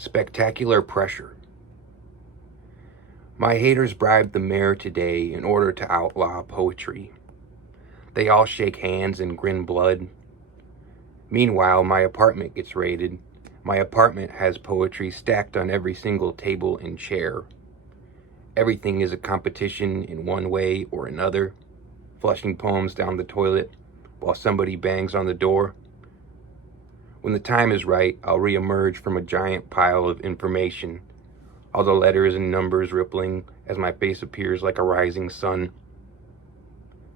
Spectacular pressure. My haters bribed the mayor today in order to outlaw poetry. They all shake hands and grin blood. Meanwhile, my apartment gets raided. My apartment has poetry stacked on every single table and chair. Everything is a competition in one way or another, flushing poems down the toilet while somebody bangs on the door. When the time is right, I'll reemerge from a giant pile of information, all the letters and numbers rippling as my face appears like a rising sun.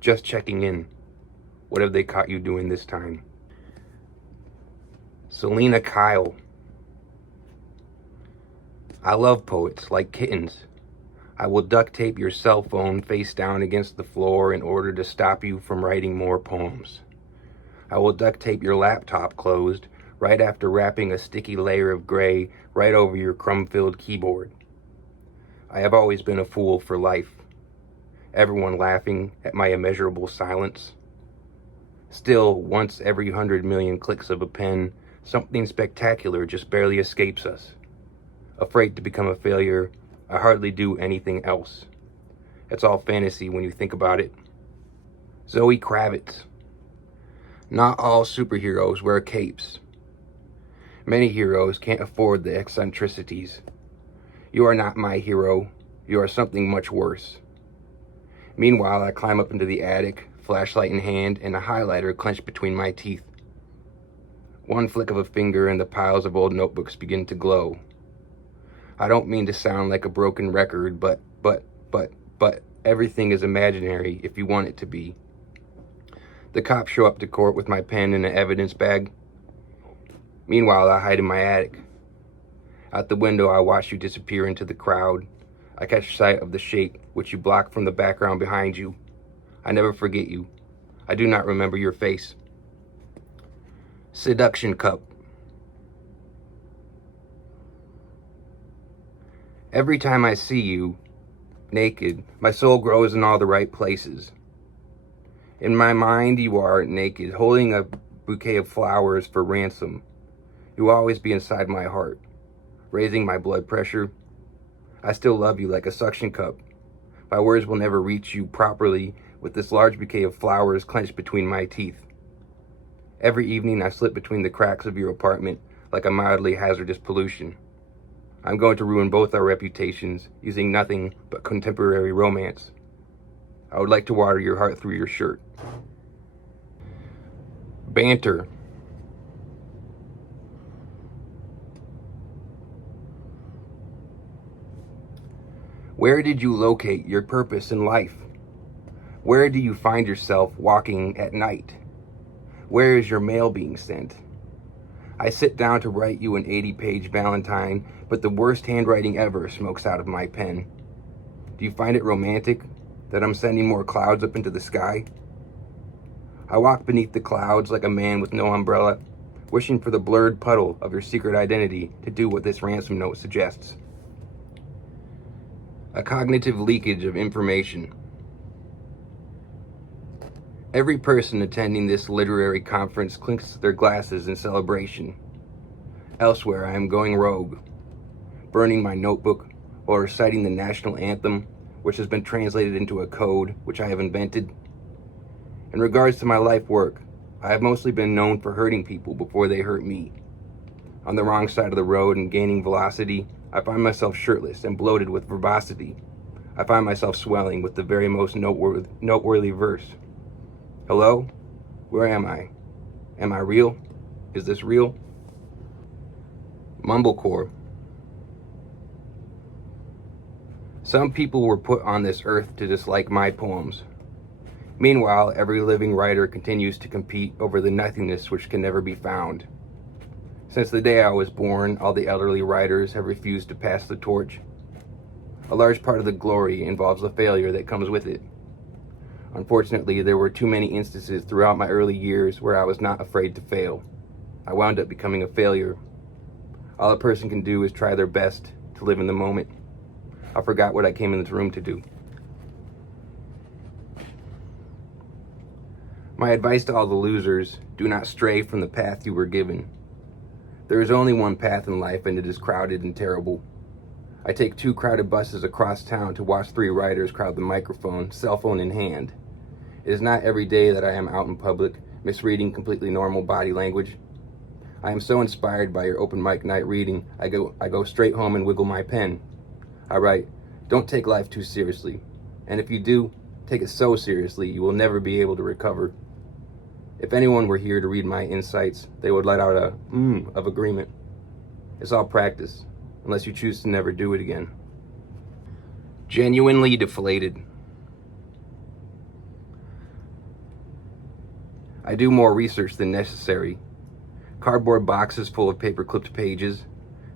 Just checking in. What have they caught you doing this time? Selena Kyle. I love poets like kittens. I will duct tape your cell phone face down against the floor in order to stop you from writing more poems. I will duct tape your laptop closed right after wrapping a sticky layer of gray right over your crumb-filled keyboard. I have always been a fool for life, everyone laughing at my immeasurable silence. Still, once every 100 million clicks of a pen, something spectacular just barely escapes us. Afraid to become a failure, I hardly do anything else. It's all fantasy when you think about it. Zoe Kravitz. Not all superheroes wear capes. Many heroes can't afford the eccentricities. You are not my hero. You are something much worse. Meanwhile, I climb up into the attic, flashlight in hand, and a highlighter clenched between my teeth. One flick of a finger and the piles of old notebooks begin to glow. I don't mean to sound like a broken record, but everything is imaginary if you want it to be. The cops show up to court with my pen in an evidence bag. Meanwhile, I hide in my attic. Out the window, I watch you disappear into the crowd. I catch sight of the shape which you block from the background behind you. I never forget you. I do not remember your face. Seduction cup. Every time I see you, naked, my soul grows in all the right places. In my mind, you are naked, holding a bouquet of flowers for ransom. You will always be inside my heart, raising my blood pressure. I still love you like a suction cup. My words will never reach you properly with this large bouquet of flowers clenched between my teeth. Every evening I slip between the cracks of your apartment like a mildly hazardous pollution. I'm going to ruin both our reputations using nothing but contemporary romance. I would like to water your heart through your shirt. Banter. Where did you locate your purpose in life? Where do you find yourself walking at night? Where is your mail being sent? I sit down to write you an 80-page valentine, but the worst handwriting ever smokes out of my pen. Do you find it romantic that I'm sending more clouds up into the sky? I walk beneath the clouds like a man with no umbrella, wishing for the blurred puddle of your secret identity to do what this ransom note suggests. A cognitive leakage of information. Every person attending this literary conference clinks their glasses in celebration. Elsewhere, I am going rogue, burning my notebook while reciting the national anthem, which has been translated into a code which I have invented. In regards to my life work, I have mostly been known for hurting people before they hurt me. On the wrong side of the road and gaining velocity, I find myself shirtless and bloated with verbosity. I find myself swelling with the very most noteworthy verse. Hello? Where am I? Am I real? Is this real? Mumblecore. Some people were put on this earth to dislike my poems. Meanwhile, every living writer continues to compete over the nothingness which can never be found. Since the day I was born, all the elderly writers have refused to pass the torch. A large part of the glory involves the failure that comes with it. Unfortunately, there were too many instances throughout my early years where I was not afraid to fail. I wound up becoming a failure. All a person can do is try their best to live in the moment. I forgot what I came in this room to do. My advice to all the losers, do not stray from the path you were given. There is only one path in life, and it is crowded and terrible. I take 2 crowded buses across town to watch 3 writers crowd the microphone, cell phone in hand. It is not every day that I am out in public, misreading completely normal body language. I am so inspired by your open mic night reading, I go straight home and wiggle my pen. I write, don't take life too seriously. And if you do, take it so seriously you will never be able to recover. If anyone were here to read my insights, they would let out a of agreement. It's all practice, unless you choose to never do it again. Genuinely deflated. I do more research than necessary. Cardboard boxes full of paper-clipped pages,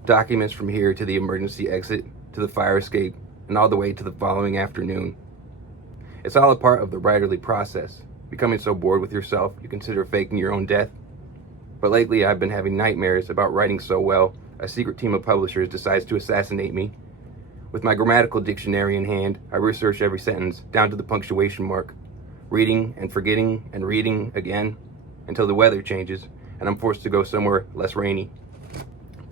documents from here to the emergency exit, to the fire escape, and all the way to the following afternoon. It's all a part of the writerly process, becoming so bored with yourself you consider faking your own death. But lately I've been having nightmares about writing so well, a secret team of publishers decides to assassinate me. With my grammatical dictionary in hand, I research every sentence, down to the punctuation mark, reading and forgetting and reading again, until the weather changes, and I'm forced to go somewhere less rainy.